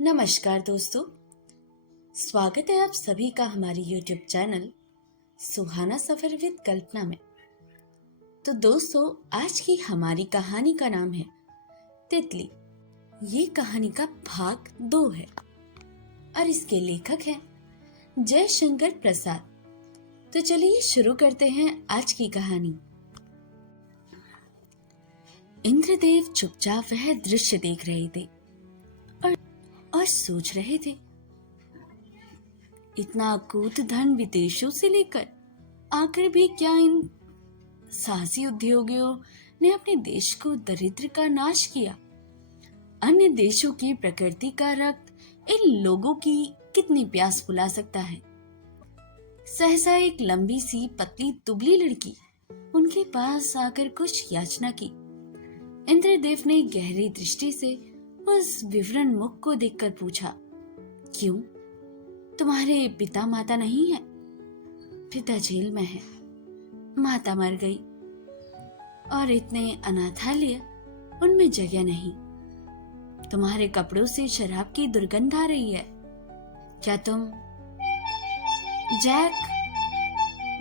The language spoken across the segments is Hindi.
नमस्कार दोस्तों, स्वागत है आप सभी का हमारी YouTube चैनल सुहाना सफर विद कल्पना में। तो दोस्तों, आज की हमारी कहानी का नाम है तितली। ये कहानी का भाग 2 है और इसके लेखक हैं जयशंकर प्रसाद। तो चलिए शुरू करते हैं आज की कहानी। इंद्रदेव चुपचाप वह दृश्य देख रहे थे और सोच रहे थे, इतना अकूत धन विदेशों से लेकर आकर भी क्या इन साहसी उद्योगियों ने अपने देश को दरिद्र का नाश किया। अन्य देशों की प्रकृति का रक्त इन लोगों की कितनी प्यास बुला सकता है। सहसा एक लंबी सी पतली दुबली लड़की उनके पास आकर कुछ याचना की। इंद्रदेव ने गहरी दृष्टि से उस विवरण मुख को देखकर पूछा, क्यों, तुम्हारे पिता माता नहीं है? पिता जेल में है, माता मर गई और इतने अनाथालय उनमें जगह नहीं। तुम्हारे कपड़ों से शराब की दुर्गंध आ रही है। क्या तुम? जैक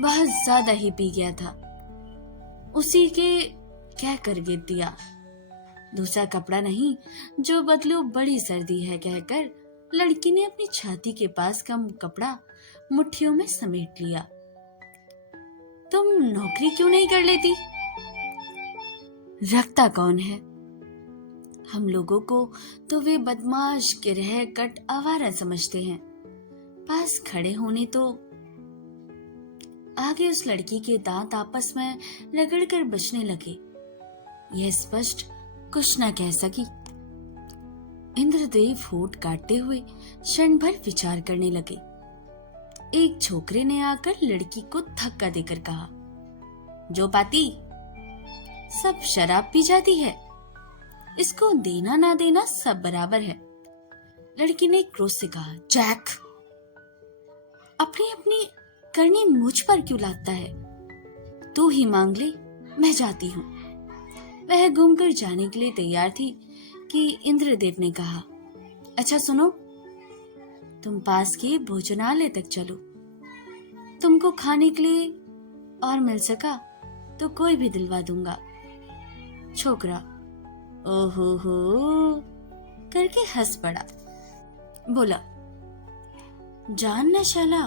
बहुत ज्यादा ही पी गया था, उसी के क्या कर गिर दिया। दूसरा कपड़ा नहीं जो बदलो, बड़ी सर्दी है कहकर लड़की ने अपनी छाती के पास का कपड़ा मुट्ठियों में समेट लिया। तुम नौकरी क्यों नहीं कर लेती? रखता कौन है? हम लोगों को तो वे बदमाश, गिरह, कट, आवारा समझते हैं। पास खड़े होने तो आगे उस लड़की के दांत आपस में रगड़कर बचने लगे। यह स्पष्ट कुछ न कह सकी। इंद्रदेव होठ काटते हुए क्षण भर विचार करने लगे। एक छोकरे ने आकर लड़की को धक्का देकर कहा, जो पाती सब शराब पी जाती है, इसको देना ना देना सब बराबर है। लड़की ने क्रोध से कहा, जैक, अपनी अपनी करनी मुझ पर क्यों लादता है? तू ही मांग ले, मैं जाती हूँ। वह घूमकर जाने के लिए तैयार थी कि इंद्रदेव ने कहा, अच्छा सुनो, तुम पास के भोजनालय तक चलो। तुमको खाने के लिए और मिल सका तो कोई भी दिलवा दूंगा। छोकरा ओहो हो करके हंस पड़ा, बोला, जान न शाला,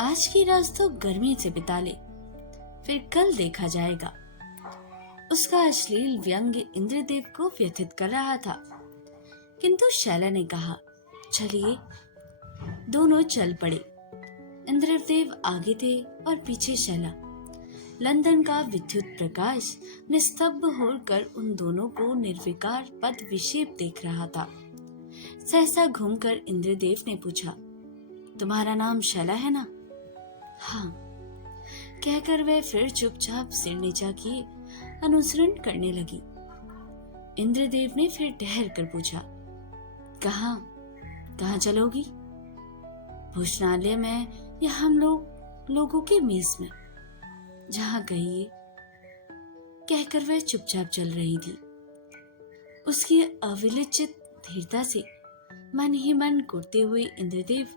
आज की रात तो गर्मी से बिता ले, फिर कल देखा जाएगा। उसका अश्लील व्यंग इंद्रदेव को व्यथित कर रहा था, किंतु शैला ने कहा, चलिए। दोनों चल पड़े। इंद्रदेव आगे थे और पीछे शैला। लंदन का विद्युत प्रकाश निस्तब्ध होकर उन दोनों को निर्विकार पद विक्षेप देख रहा था। सहसा घूमकर इंद्रदेव ने पूछा, तुम्हारा नाम शैला है ना? हाँ, कहकर वे फिर चुपचाप सिर नीचा किए अनुसरण करने लगी। इंद्रदेव ने फिर ठहर कर पूछा, कहाँ चलोगी? भोजनालय में या हम लोगों के मेज में? जहाँ कहिए, कहकर वह चुपचाप चल रही थी। उसकी अविचलित धीरता से मन ही मन कुटते हुए इंद्रदेव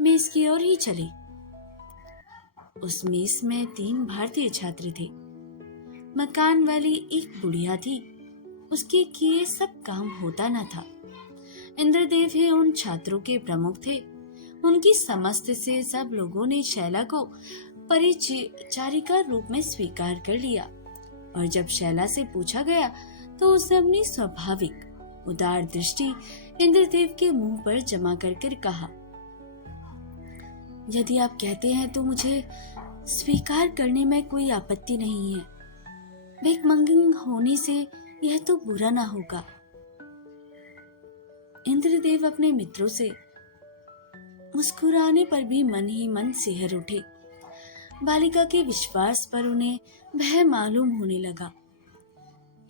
मेज की ओर ही चले। उस मेज में 3 भारतीय छात्र थे। मकान वाली एक बुढ़िया थी, उसके किए सब काम होता न था। इंद्रदेव ही उन छात्रों के प्रमुख थे। उनकी समस्त से सब लोगों ने शैला को परिचारिका रूप में स्वीकार कर लिया और जब शैला से पूछा गया तो उसने अपनी स्वाभाविक उदार दृष्टि इंद्रदेव के मुंह पर जमा कर कहा, यदि आप कहते हैं तो मुझे स्वीकार करने में कोई आपत्ति नहीं है। भिखमंगी होने से यह तो बुरा ना होगा। इंद्रदेव अपने मित्रों से मुस्कुराने पर भी मन ही मन सिहर उठे। बालिका के विश्वास पर उन्हें भय मालूम होने लगा।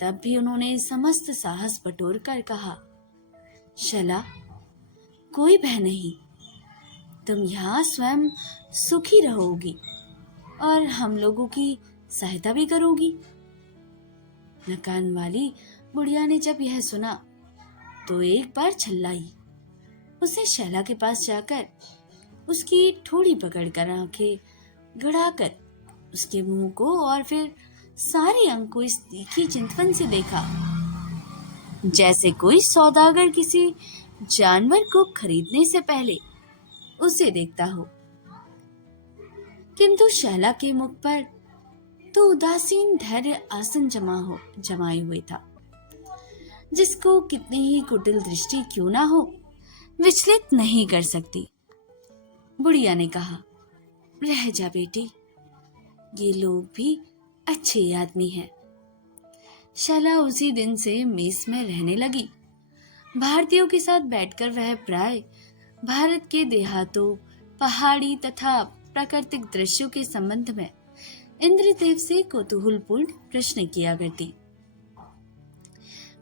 तब भी उन्होंने समस्त साहस बटोर कर कहा, शैला, कोई भय नहीं, तुम यहाँ स्वयं सुखी रहोगी और हम लोगों की सहायता भी करोगी। मकान वाली बुढ़िया ने जब यह सुना तो एक बार चिल्लाई, उसे शैला के पास जाकर उसकी ठोड़ी पकड़कर आंखें गड़ाकर उसके मुंह को और फिर सारे अंग को इस तीखी चिंतवन से देखा जैसे कोई सौदागर किसी जानवर को खरीदने से पहले उसे देखता हो। किंतु शैला के मुख पर तो उदासीन धैर्य आसन जमाए हुए था, जिसको कितनी ही कुटिल दृष्टि क्यों ना हो विचलित नहीं कर सकती। बुढ़िया ने कहा, रह जा बेटी, ये लोग भी अच्छे आदमी हैं। शैला उसी दिन से मेस में रहने लगी। भारतीयों के साथ बैठकर वह प्राय भारत के देहातों, पहाड़ी तथा प्राकृतिक दृश्यों के संबंध में इंद्रदेव से कौतूहलपूर्ण प्रश्न किया करती।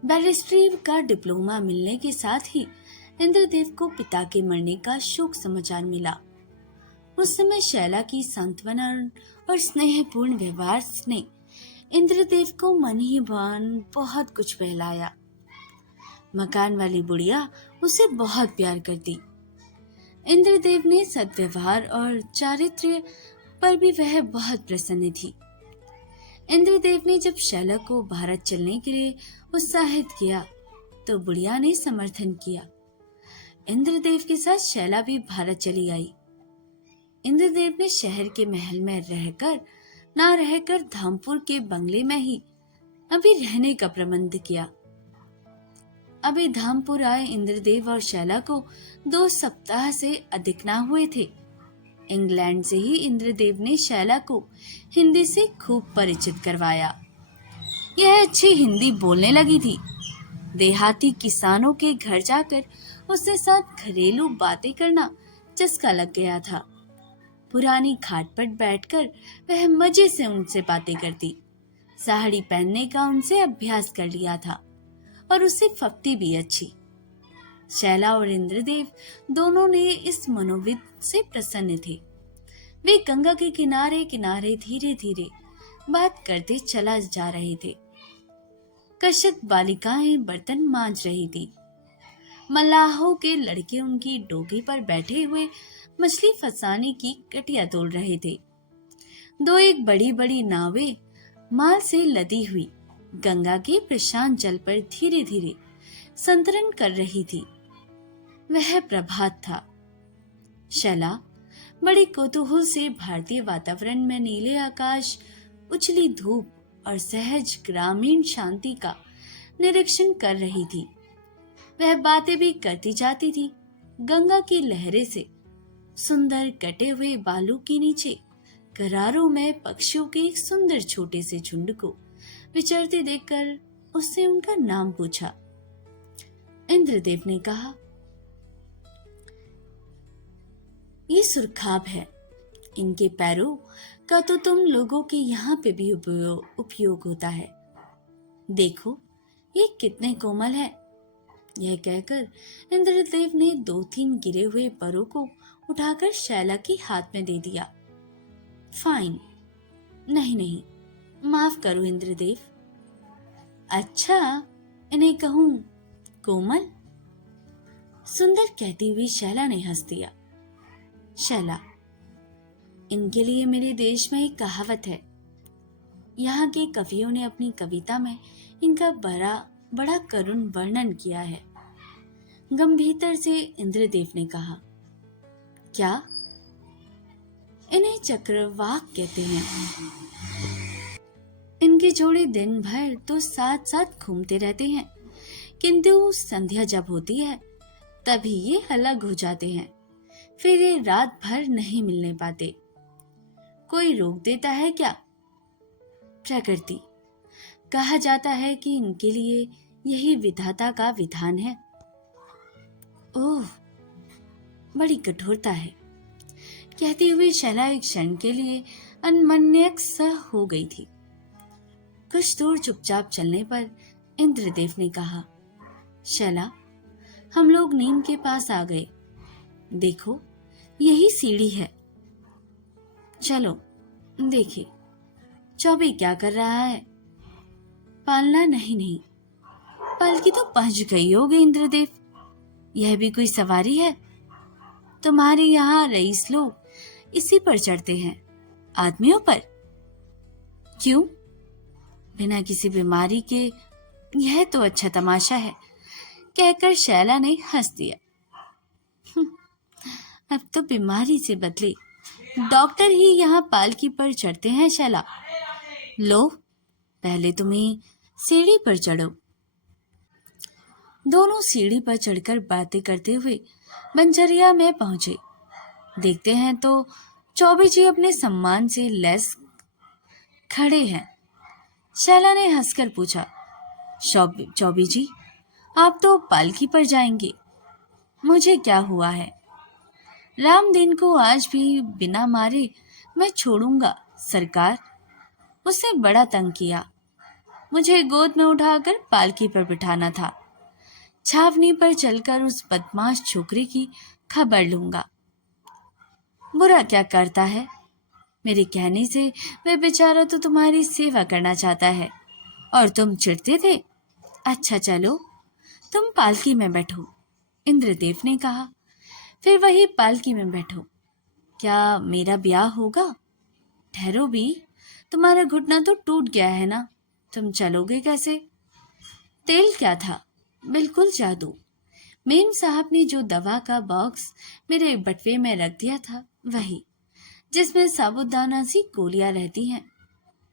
बैरिस्ट्री का डिप्लोमा मिलने के साथ ही इंद्रदेव को पिता के मरने का शोक समाचार मिला। उस समय शैला की सांत्वना और स्नेहपूर्ण व्यवहार ने इंद्रदेव को मन ही मन बहुत कुछ बहलाया। मकान वाली बुढ़िया उसे बहुत प्यार करती। इंद्रदेव ने सद्व्यवहार और चारित्र्य पर भी वह बहुत प्रसन्न थी। इंद्रदेव ने जब शैला को भारत चलने के लिए उत्साहित किया तो बुढ़िया ने समर्थन किया। इंद्रदेव के साथ शैला भी भारत चली आई। इंद्रदेव ने शहर के महल में रहकर धामपुर के बंगले में ही अभी रहने का प्रबंध किया। अभी धामपुर आए इंद्रदेव और शैला को 2 सप्ताह से अधिक ना हुए थे। इंग्लैंड से ही इंद्रदेव ने शैला को हिंदी से खूब परिचित करवाया। यह अच्छी हिंदी बोलने लगी थी। देहाती किसानों के घर जाकर उसके साथ घरेलू बातें करना चस्का लग गया था। पुरानी खाट पर बैठकर वह मजे से उनसे बातें करती। साड़ी पहनने का उनसे अभ्यास कर लिया था और उससे फपती भी अच्छी। शैला और इंद्रदेव दोनों ने इस मनोविद से प्रसन्न थे। वे गंगा के किनारे किनारे धीरे धीरे बात करते चला जा रहे थे। कश्यप बालिकाएं बर्तन मांज रही थी। मल्लाहों के लड़के उनकी डोगी पर बैठे हुए मछली फंसाने की कटिया तोल रहे थे। 2-1 बड़ी बड़ी नावें माल से लदी हुई गंगा के प्रशांत जल पर धीरे धीरे संतरण कर रही थी। वह प्रभात था। शैला बड़ी कौतूहल से भारतीय वातावरण में नीले आकाश, उछली धूप और सहज ग्रामीण शांति का निरीक्षण कर रही थी। वह बातें भी करती जाती थी। गंगा की लहरें से सुंदर कटे हुए बालू के नीचे करारों में पक्षियों के एक सुंदर छोटे से झुंड को विचरते देखकर उसने उनका नाम पूछा। इंद्रदेव ने कहा, ये सुरखाब है। इनके पैरों का तो तुम लोगों के यहाँ पे भी उपयोग होता है। देखो ये कितने कोमल है। यह कहकर इंद्रदेव ने 2-3 गिरे हुए परों को उठाकर शैला के हाथ में दे दिया। फाइन, नहीं, माफ करो इंद्रदेव। अच्छा, इन्हें कहूं कोमल? सुंदर कहती हुई शैला ने हंस दिया। शैला, इनके लिए मेरे देश में एक कहावत है। यहाँ के कवियों ने अपनी कविता में इनका बड़ा करुण वर्णन किया है। गंभीरता से इंद्रदेव ने कहा, क्या? इन्हें चक्रवाक कहते हैं। इनके जोड़े दिन भर तो साथ साथ घूमते रहते हैं, किंतु संध्या जब होती है तभी ये अलग हो जाते हैं। फिर ये रात भर नहीं मिलने पाते। कोई रोक देता है क्या? प्रकृति। कहा जाता है कि इनके लिए यही विधाता का विधान है। ओह, बड़ी कठोरता है। कहती हुई शैला एक क्षण के लिए अनमन्यक सा हो गई थी। कुछ दूर चुपचाप चलने पर इंद्रदेव ने कहा, शैला, हम लोग नीम के पास आ गए। देखो, यही सीढ़ी है। चलो देखे। चौबे क्या कर रहा है? पालना नहीं, पालकी तो पहुंच गई होगी इंद्रदेव। यह भी कोई सवारी है? तुम्हारे यहाँ रईस लोग इसी पर चढ़ते हैं, आदमियों पर। क्यों? बिना किसी बीमारी के? यह तो अच्छा तमाशा है, कहकर शैला ने हंस दिया। अब तो बीमारी से बदले डॉक्टर ही यहाँ पालकी पर चढ़ते हैं शैला। लो, पहले तुम्हें सीढ़ी पर चढ़ो। दोनों सीढ़ी पर चढ़कर बातें करते हुए बंजरिया में पहुंचे। देखते हैं तो चौबे जी अपने सम्मान से लैस खड़े हैं। शैला ने हंसकर पूछा, चौबे जी, आप तो पालकी पर जाएंगे, मुझे क्या हुआ है? रामदीन को आज भी बिना मारे मैं छोड़ूंगा सरकार। उसने बड़ा तंग किया, मुझे गोद में उठाकर पालकी पर बिठाना था। छावनी पर चलकर उस बदमाश छोकरे की खबर लूंगा। बुरा क्या करता है? मेरे कहने से वह बेचारा तो तुम्हारी सेवा करना चाहता है और तुम चिढ़ते थे। अच्छा चलो, तुम पालकी में बैठो, इंद्रदेव ने कहा। फिर वही पालकी में बैठो। क्या मेरा ब्याह होगा? ठहरो भी, तुम्हारा घुटना तो टूट गया है ना, तुम चलोगे कैसे? तेल क्या था? बिल्कुल जादू। मेम साहब ने जो दवा का बॉक्स मेरे बटवे में रख दिया था, वही, जिसमें साबुदाना सी गोलियां रहती हैं।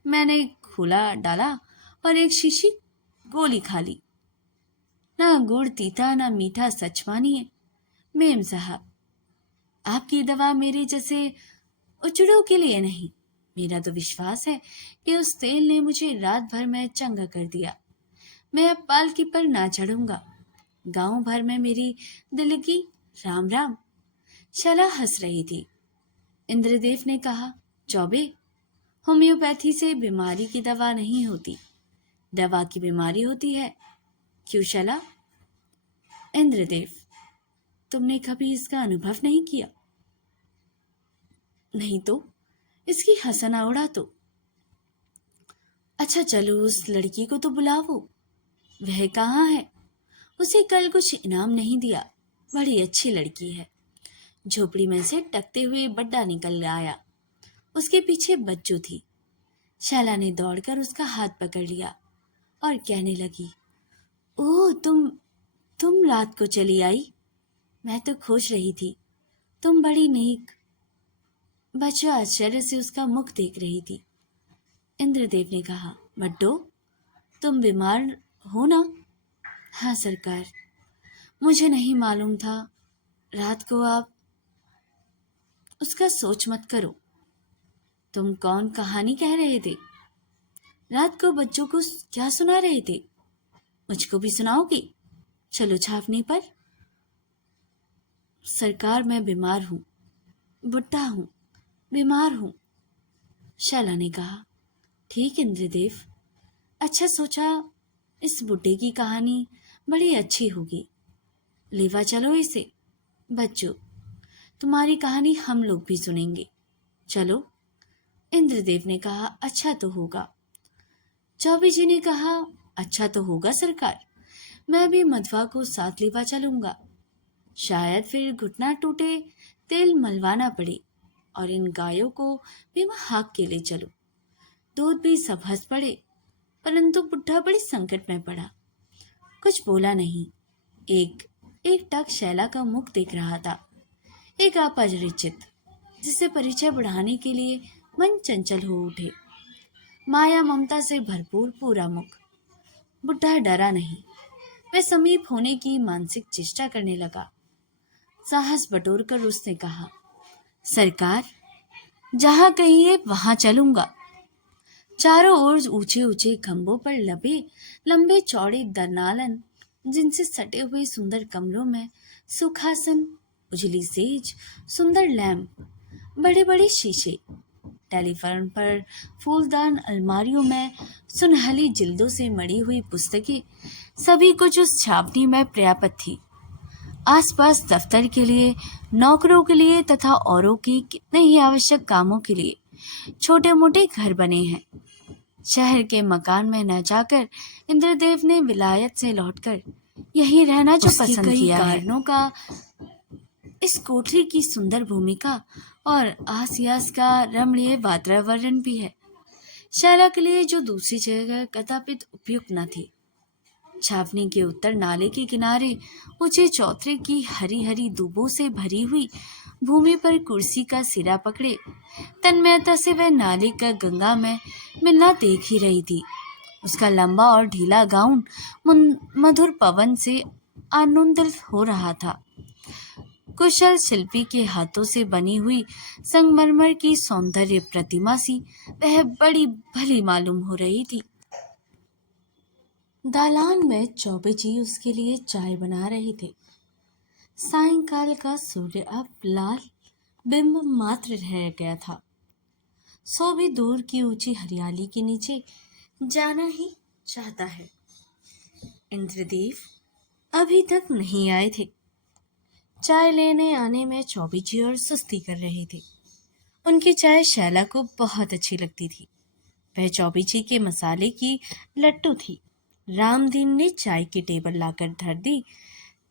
मैंने खोला डाला और एक शीशी गोली खा ली। ना गुड़ तीता ना मीठा, सच मानिए मेम साहब, आपकी दवा मेरे जैसे उचड़ों के लिए नहीं। मेरा तो विश्वास है कि उस तेल ने मुझे रात भर में चंगा कर दिया। मैं अब पालकी पर ना चढ़ूंगा। गांव भर में मेरी दिल की राम राम। शैला हंस रही थी। इंद्रदेव ने कहा, चौबे, होम्योपैथी से बीमारी की दवा नहीं होती, दवा की बीमारी होती है। क्यों शैला? इंद्रदेव, तुमने कभी इसका अनुभव नहीं किया? नहीं तो इसकी हंसना उड़ा तो। अच्छा चलो, उस लड़की को तो बुलाओ। वह कहाँ है? उसे कल कुछ इनाम नहीं दिया, बड़ी अच्छी लड़की है। झोपड़ी में से टकते हुए बड्डा निकल आया। उसके पीछे बच्चू थी। शैला ने दौड़कर उसका हाथ पकड़ लिया और कहने लगी, ओह, तुम रात को चली आई? मैं तो खोज रही थी, तुम बड़ी नेक। बच्चू आश्चर्य से उसका मुख देख रही थी। इंद्रदेव ने कहा, बड्डो, तुम बीमार हो ना? हाँ सरकार, मुझे नहीं मालूम था। रात को आप उसका सोच मत करो। तुम कौन कहानी कह रहे थे? रात को बच्चों को क्या सुना रहे थे? मुझको भी सुनाओगी? चलो छावनी पर। सरकार, मैं बीमार हूँ, बुढ़ा हूँ, बीमार हूँ। शैला ने कहा, ठीक इंद्रदेव, अच्छा सोचा, इस बुड्ढे की कहानी बड़ी अच्छी होगी, लेवा चलो इसे। बच्चों, तुम्हारी कहानी हम लोग भी सुनेंगे, चलो। इंद्रदेव ने कहा, अच्छा तो होगा। चौबे जी ने कहा, अच्छा तो होगा सरकार, मैं भी मधवा को साथ लेवा चलूंगा। शायद फिर घुटना टूटे, तेल मलवाना पड़े और इन गायों को भी मैं हाँक के ले चलूं। दूध भी सब हंस पड़े, परंतु बुढ़ा बड़े संकट में पड़ा, कुछ बोला नहीं। एक एक टक शैला का मुख देख रहा था, एक अपरिचित, जिससे परिचय बढ़ाने के लिए मन चंचल हो उठे। माया ममता से भरपूर पूरा मुख। बुढ़ा डरा नहीं, वह समीप होने की मानसिक चेष्टा करने लगा। साहस बटोरकर उसने कहा, सरकार, जहां कहिए वहां चलूंगा। चारों ओर ऊंचे ऊंचे खंभों पर लंबे चौड़े दरनालन, जिनसे सटे हुए सुंदर कमरों में सुखासन, उजली सेज, सुंदर लैंप, बड़े बड़े शीशे, टेलीफोन पर फूलदान अलमारियों में सुनहली जिल्दों से मड़ी हुई पुस्तकें, सभी कुछ उस छावनी में पर्याप्त थी। आसपास दफ्तर के लिए, नौकरों के लिए तथा औरों के कितने ही आवश्यक कामों के लिए छोटे मोटे घर बने हैं। शहर के मकान में न जाकर इंद्रदेव ने विलायत से लौटकर यहीं रहना जो उसके पसंद कई किया है। कारणों का इस कोठरी की सुंदर भूमिका और आस-पास का रमणीय वातावरण भी है। शैला के लिए जो दूसरी जगह कदापित उपयुक्त न थी। छावनी के उत्तर नाले के किनारे ऊंचे चौतरे की हरी हरी दूबों से भरी हुई भूमि पर कुर्सी का सिरा पकड़े तन्मयता से वह नाले का गंगा में मिलना देख ही रही थी। उसका लंबा और ढीला गाउन मधुर पवन से आनंदित हो रहा था। कुशल शिल्पी के हाथों से बनी हुई संगमरमर की सौंदर्य प्रतिमा सी वह बड़ी भली मालूम हो रही थी। दालान में चौबे जी उसके लिए चाय बना रहे थे। सायंकाल का सूर्य अब लाल बिंब मात्र रह गया था। सो भी दूर की ऊंची हरियाली के नीचे जाना ही चाहता है। इंद्रदेव अभी तक नहीं आए थे। चाय लेने आने में चौबे जी और सुस्ती कर रहे थे। उनकी चाय शैला को बहुत अच्छी लगती थी। वह चौबे जी के मसाले की लट्टू थी। रामदीन ने चाय की टेबल लाकर धर दी।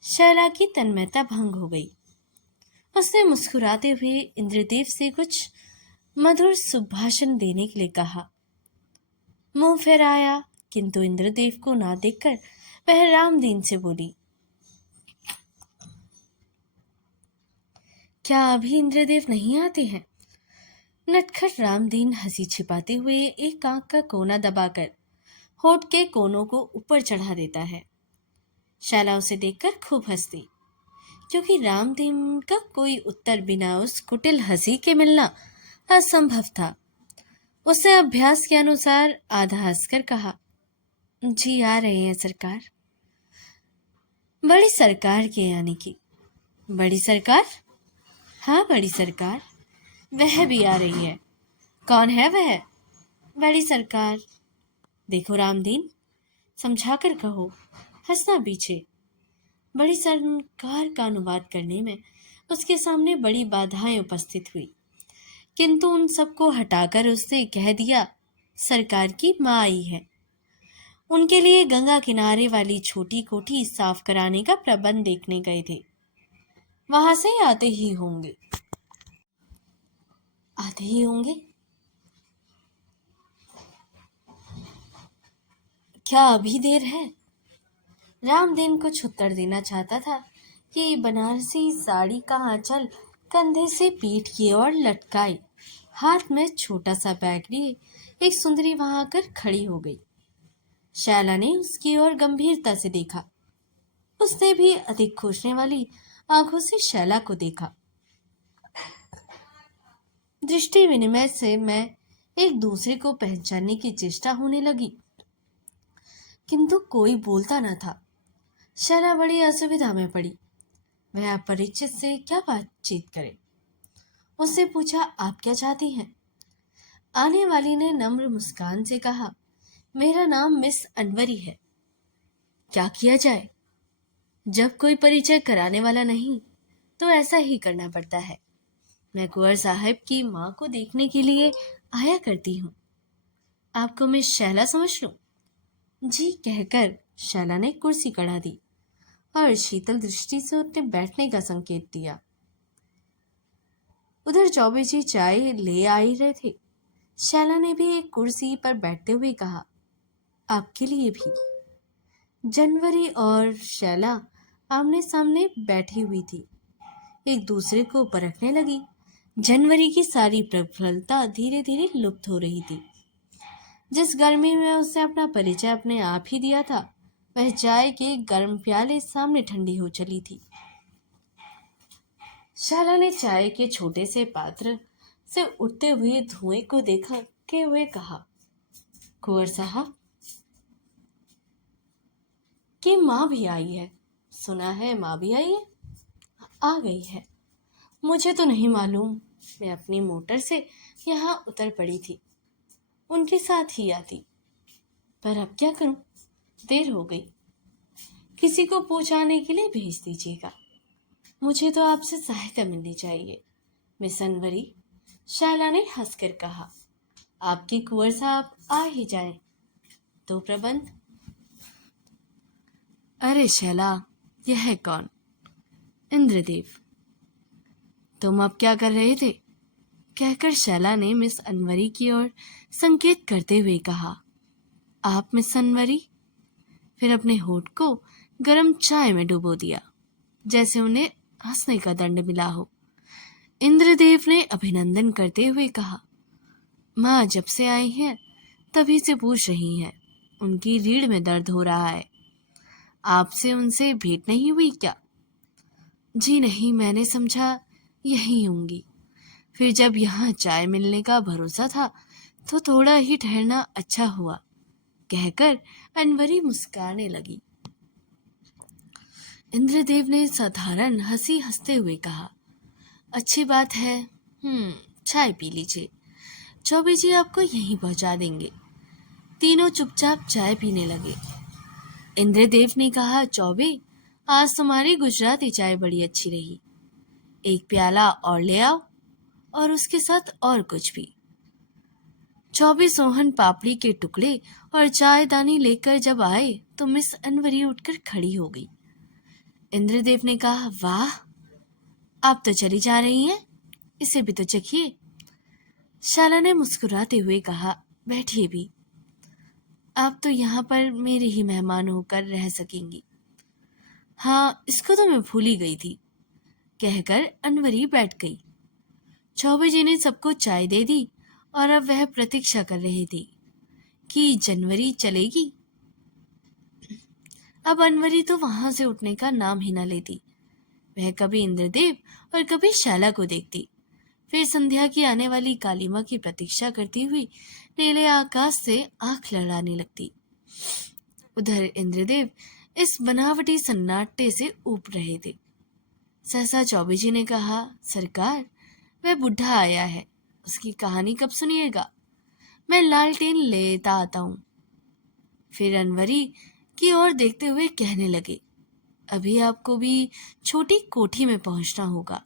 शैला की तन्मयता भंग हो गई। उसने मुस्कुराते हुए इंद्रदेव से कुछ मधुर सुभाषण देने के लिए कहा। मुंह फेराया, किंतु इंद्रदेव को ना देखकर वह रामदीन से बोली, क्या अभी इंद्रदेव नहीं आते हैं? नटखट रामदीन हंसी छिपाते हुए एक आंख का कोना दबाकर होठ के कोनों को ऊपर चढ़ा देता है। शैला उसे देखकर खूब हंसती, क्योंकि रामदीन का कोई उत्तर बिना उस कुटिल हंसी के मिलना असंभव था। उसने अभ्यास के अनुसार आधा हंसकर कहा, जी आ रहे हैं सरकार। बड़ी सरकार के यानी कि बड़ी सरकार? हाँ बड़ी सरकार, वह भी आ रही है। कौन है वह? बड़ी सरकार। देखो रामदीन, समझाकर कहो, हंसना पीछे। बड़ी सरकार का अनुवाद करने में उसके सामने बड़ी बाधाएं उपस्थित हुई, किंतु उन सबको हटाकर उसने कह दिया, सरकार की माँ आई है। उनके लिए गंगा किनारे वाली छोटी कोठी साफ कराने का प्रबंध देखने गए थे। वहां से आते ही होंगे। आते ही होंगे? क्या अभी देर है? रामदीन कुछ उत्तर देना चाहता था कि बनारसी साड़ी का आंचल कंधे से पीठ की ओर लटकाए हाथ में छोटा सा बैग लिए एक सुंदरी वहां आकर खड़ी हो गई। शैला ने उसकी ओर गंभीरता से देखा। उसने भी अधिक खोजने वाली आंखों से शैला को देखा। दृष्टि विनिमय से मैं एक दूसरे को पहचानने की चेष्टा होने लगी, किंतु कोई बोलता न था। शैला बड़ी असुविधा में पड़ी। वह अपरिचित से क्या बातचीत करे। उससे पूछा, आप क्या चाहती हैं? आने वाली ने नम्र मुस्कान से कहा, मेरा नाम मिस अनवरी है। क्या किया जाए? जब कोई परिचय कराने वाला नहीं तो ऐसा ही करना पड़ता है। मैं कुंवर साहब की माँ को देखने के लिए आया करती हूँ। आपको मैं शैला समझ लूं? जी कहकर शैला ने कुर्सी कढ़ा दी और शीतल दृष्टि से उसने बैठने का संकेत दिया। उधर चौबे जी चाय ले आई रहे थे। शैला ने भी एक कुर्सी पर बैठते हुए कहा, आपके लिए भी। जनवरी और शैला आमने सामने बैठी हुई थी, एक दूसरे को परखने लगी। जनवरी की सारी प्रफुल्लता धीरे धीरे लुप्त हो रही थी। जिस गर्मी में उसने अपना परिचय अपने आप ही दिया था, वह चाय के गर्म प्याले सामने ठंडी हो चली थी। शैला ने चाय के छोटे से पात्र से उठते हुए धुएं को देखा के हुए कहा, कुंवर साहब की माँ भी आई है। सुना है माँ भी आई है? आ गई है? मुझे तो नहीं मालूम। मैं अपनी मोटर से यहाँ उतर पड़ी थी, उनके साथ ही आती, पर अब क्या करूं, देर हो गई। किसी को पहुंचाने के लिए भेज दीजिएगा। मुझे तो आपसे सहायता मिलनी चाहिए। मिस अनवरी, शैला ने हंसकर कहा, आपके कुंवर साहब आ ही जाएं तो प्रबंध। अरे शैला, यह है कौन? इंद्रदेव। तुम अब क्या कर रहे थे? कहकर शैला ने मिस अनवरी की ओर संकेत करते हुए कहा। आप मिस अनवरी? फिर अपने होठ को गरम चाय में डुबो दिया, जैसे उन्हें हंसने का दंड मिला हो। इंद्रदेव ने अभिनंदन करते हुए कहा, माँ जब से आई हैं तभी से पूछ रही हैं, उनकी रीढ़ में दर्द हो रहा है। आपसे उनसे भेंट नहीं हुई क्या? जी नहीं, मैंने समझा यहीं होंगी। फिर जब यहाँ चाय मिलने का भरोसा था तो थोड़ा ही ठहरना अच्छा हुआ, कहकर अनवरी मुस्कुराने लगी। इंद्रदेव ने साधारण हंसी हंसते हुए कहा, अच्छी बात है। चाय पी लीजिए, चौबे जी आपको यहीं पहुंचा देंगे। तीनों चुपचाप चाय पीने लगे। इंद्रदेव ने कहा, चौबे आज तुम्हारी गुजराती चाय बड़ी अच्छी रही। एक प्याला और ले आओ, और उसके साथ और कुछ भी। चौबे सोहन पापड़ी के टुकड़े और चायदानी लेकर जब आए तो मिस अनवरी उठकर खड़ी हो गई। इंद्रदेव ने कहा, वाह, आप तो चली जा रही हैं, इसे भी तो चखिए। शाला ने मुस्कुराते हुए कहा, बैठिए भी, आप तो यहाँ पर मेरे ही मेहमान होकर रह सकेंगी। हाँ, इसको तो मैं भूल ही गई थी, कहकर अनवरी बैठ गई। चौबे जी ने सबको चाय दे दी और अब वह प्रतीक्षा कर रहे थे कि जनवरी चलेगी। अब अनवरी तो वहां से उठने का नाम ही न लेती। वह कभी इंद्रदेव और कभी शाला को देखती, फिर संध्या की आने वाली कालिमा की प्रतीक्षा करती हुई नीले आकाश से आंख लड़ाने लगती। उधर इंद्रदेव इस बनावटी सन्नाटे से ऊब रहे थे। सहसा चौबे जी ने कहा, सरकार, वह बुढ़ा आया है, उसकी कहानी कब सुनिएगा? मैं लालटेन लेता आता हूँ। फिर अनवरी की ओर देखते हुए कहने लगे, अभी आपको भी छोटी कोठी में पहुंचना होगा।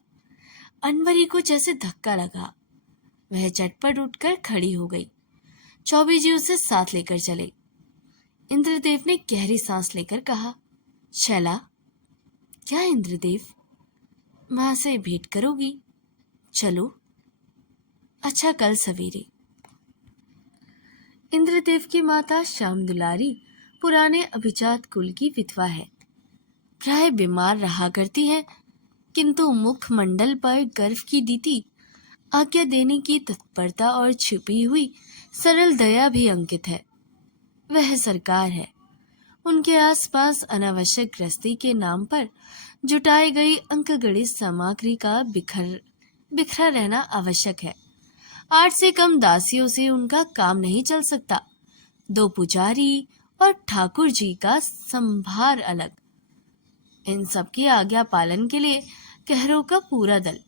अनवरी को जैसे धक्का लगा, वह झटपट उठकर खड़ी हो गई। चौबे जी उसे साथ लेकर चले। इंद्रदेव ने गहरी सांस लेकर कहा, शैला। क्या इंद्रदेव? मां से भेंट करोगी? चलो। अच्छा, कल सवेरे। इंद्रदेव की माता श्याम दुलारी पुराने अभिजात कुल की विधवा है। प्राय बीमार रहा करती है, किंतु मुखमंडल पर गर्व की दीति, आज्ञा देने की तत्परता और छिपी हुई सरल दया भी अंकित है। वह सरकार है। उनके आसपास अनावश्यक गृहस्थी के नाम पर जुटाई गई अंकगणित सामग्री का बिखरा रहना आवश्यक है। 8 से कम दासियों से उनका काम नहीं चल सकता। 2 पुजारी और ठाकुर जी का संभार अलग। इन सब की आज्ञा पालन के लिए कहरों का पूरा दल।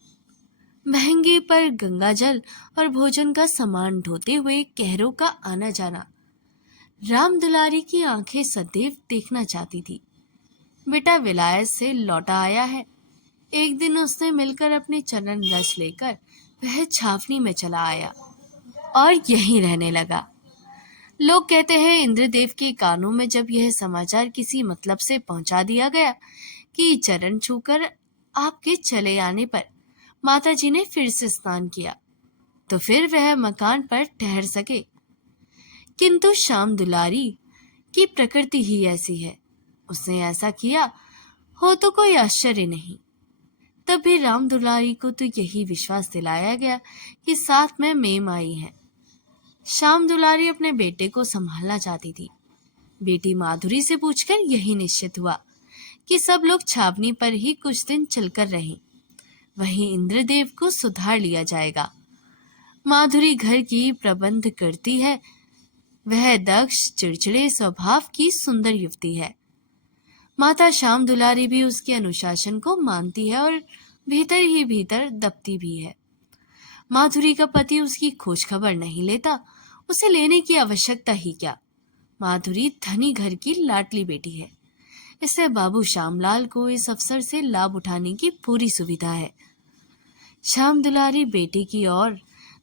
महंगे पर गंगा जल और भोजन का सामान ढोते हुए कहरों का आना जाना राम दुलारी की आंखें सदैव देखना चाहती थी। बेटा विलायत से लौटा आया है। एक दिन उसने मिलकर अपने चरण रस लेकर वह छावनी में चला आया और यहीं रहने लगा। लोग कहते हैं इंद्रदेव के कानों में जब यह समाचार किसी मतलब से पहुंचा दिया गया कि चरण छूकर आपके चले आने पर माताजी ने फिर से स्नान किया, तो फिर वह मकान पर ठहर सके। किंतु श्याम दुलारी की प्रकृति ही ऐसी है, उसने ऐसा किया हो तो कोई आश्चर्य नहीं। तब भी राम दुलारी को तो यही विश्वास दिलाया गया कि साथ में मेम आई है। श्याम दुलारी अपने बेटे को संभालना चाहती थी। बेटी माधुरी से पूछकर यही निश्चित हुआ कि सब लोग छावनी पर ही कुछ दिन चलकर रहें, वहीं इंद्रदेव को सुधार लिया जाएगा। माधुरी घर की प्रबंध करती है। वह दक्ष चिड़चिड़े स्वभाव की सुंदर युवती है। माता श्याम दुलारी भी उसके अनुशासन को मानती है और भीतर ही भीतर दबती भी है। माधुरी का पति उसकी खोज खबर नहीं लेता, उसे लेने की आवश्यकता ही क्या। माधुरी धनी घर की लाडली बेटी है, इसलिए बाबू श्यामलाल को इस अवसर से लाभ उठाने की पूरी सुविधा है। श्याम दुलारी बेटे की और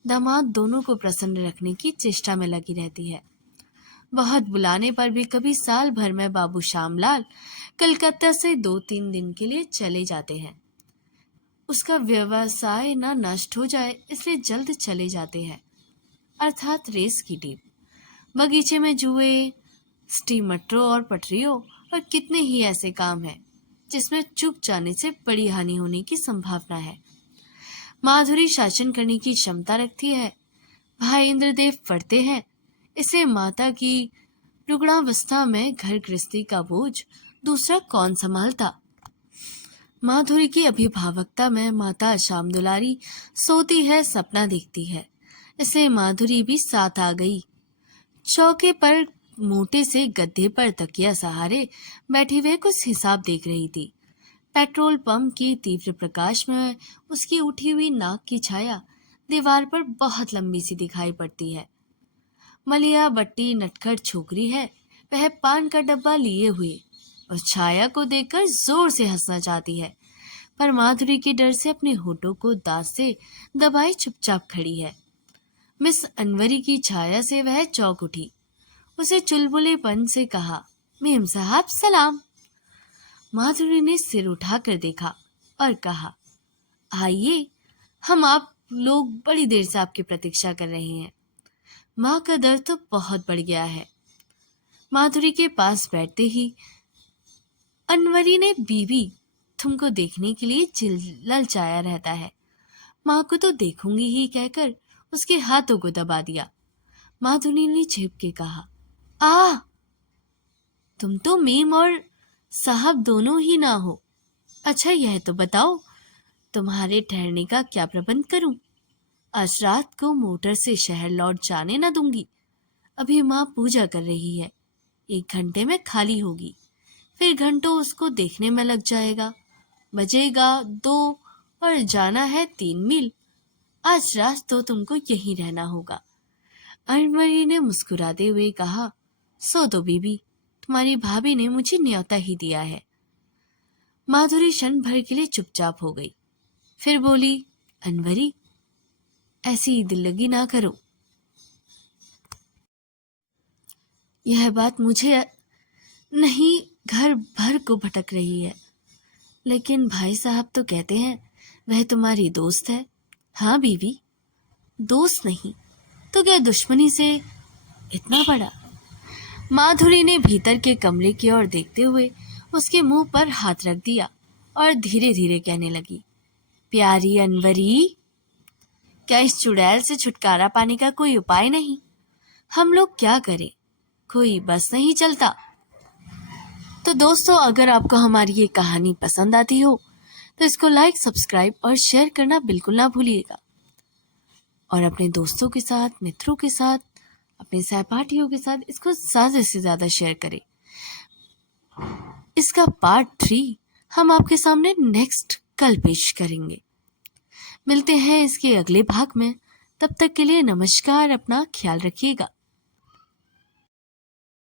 दामाद दोनों को प्रसन्न रखने की चेष्टा में लगी रहती है। बहुत बुलाने पर भी कभी साल भर में बाबू श्यामलाल कलकत्ता से 2-3 दिन के लिए चले जाते हैं। उसका व्यवसाय ना नष्ट हो जाए इसलिए जल्द चले जाते हैं, अर्थात रेस की टीम। बगीचे में जुए, स्टीमटरों और पटरियों और कितने ही ऐसे काम हैं जिसमें चूक जाने से बड़ी हानि होने की संभावना है। माधुरी शासन करने की क्षमता रखती है, भाई इंद्रदेव पढ़ते हैं, इसे माता की रुग्णावस्था में घर गृहस्थी का बोझ दूसरा कौन संभालता। माधुरी की अभिभावकता में माता शाम दुलारी सोती है, सपना देखती है, इसे माधुरी भी साथ आ गई। चौके पर मोटे से गद्दे पर तकिया सहारे बैठी हुए कुछ हिसाब देख रही थी। पेट्रोल पंप की तीव्र प्रकाश में उसकी उठी हुई नाक की छाया दीवार पर बहुत लंबी सी दिखाई पड़ती है। मलिया बट्टी नटखट छोकरी है, वह पान का डब्बा लिए हुए उस छाया को देखकर जोर से हंसना चाहती है, पर माधुरी के डर से अपने होठों को दांत से दबाए चुपचाप खड़ी है। मिस अनवरी की छाया से वह चौंक उठी। उसे चुलबुलेपन से कहा, मेम साहब सलाम। माधुरी ने सिर उठाकर देखा और कहा, आइए, हम आप लोग बड़ी देर से आपकी प्रतीक्षा कर रहे हैं। माँ का दर्द तो बहुत बढ़ गया है। माधुरी के पास बैठते ही अनवरी ने, बीबी तुमको देखने के लिए ललचाया रहता है, माँ को तो देखूंगी ही कहकर उसके हाथों को दबा दिया। माधुरी ने झेप के कहा, आ, तुम तो मेम और साहब दोनों ही ना हो। अच्छा यह तो बताओ, तुम्हारे ठहरने का क्या प्रबंध करूं? आज रात को मोटर से शहर लौट जाने न दूंगी। अभी माँ पूजा कर रही है, 1 घंटे में खाली होगी, फिर घंटों उसको देखने में लग जाएगा। बजेगा 2 और जाना है 3 मील। आज रात तो तुमको यहीं रहना होगा। अनवरी ने मुस्कुराते हुए कहा, सो दो बीबी, तुम्हारी भाभी ने मुझे न्योता ही दिया है। माधुरी क्षण भर के लिए चुपचाप हो गई, फिर बोली, अनवरी ऐसी दिल लगी ना करो। यह बात मुझे नहीं घर भर को भटक रही है, लेकिन भाई साहब तो कहते हैं वह तुम्हारी दोस्त है। हाँ बीवी, दोस्त नहीं तो क्या दुश्मनी से इतना बड़ा। माधुरी ने भीतर के कमरे की ओर देखते हुए उसके मुंह पर हाथ रख दिया और धीरे धीरे कहने लगी, प्यारी अनवरी, क्या इस चुड़ैल से छुटकारा पाने का कोई उपाय नहीं? हम लोग क्या करें, कोई बस नहीं चलता। तो दोस्तों, अगर आपको हमारी ये कहानी पसंद आती हो तो इसको लाइक, सब्सक्राइब और शेयर करना बिल्कुल ना भूलिएगा, और अपने दोस्तों के साथ, मित्रों के साथ, अपने सहपाठियों के साथ इसको ज़्यादा से ज़्यादा शेयर करें। इसका पार्ट 3 हम आपके सामने नेक्स्ट कल पेश करेंगे। मिलते हैं इसके अगले भाग में, तब तक के लिए नमस्कार, अपना ख्याल रखिएगा।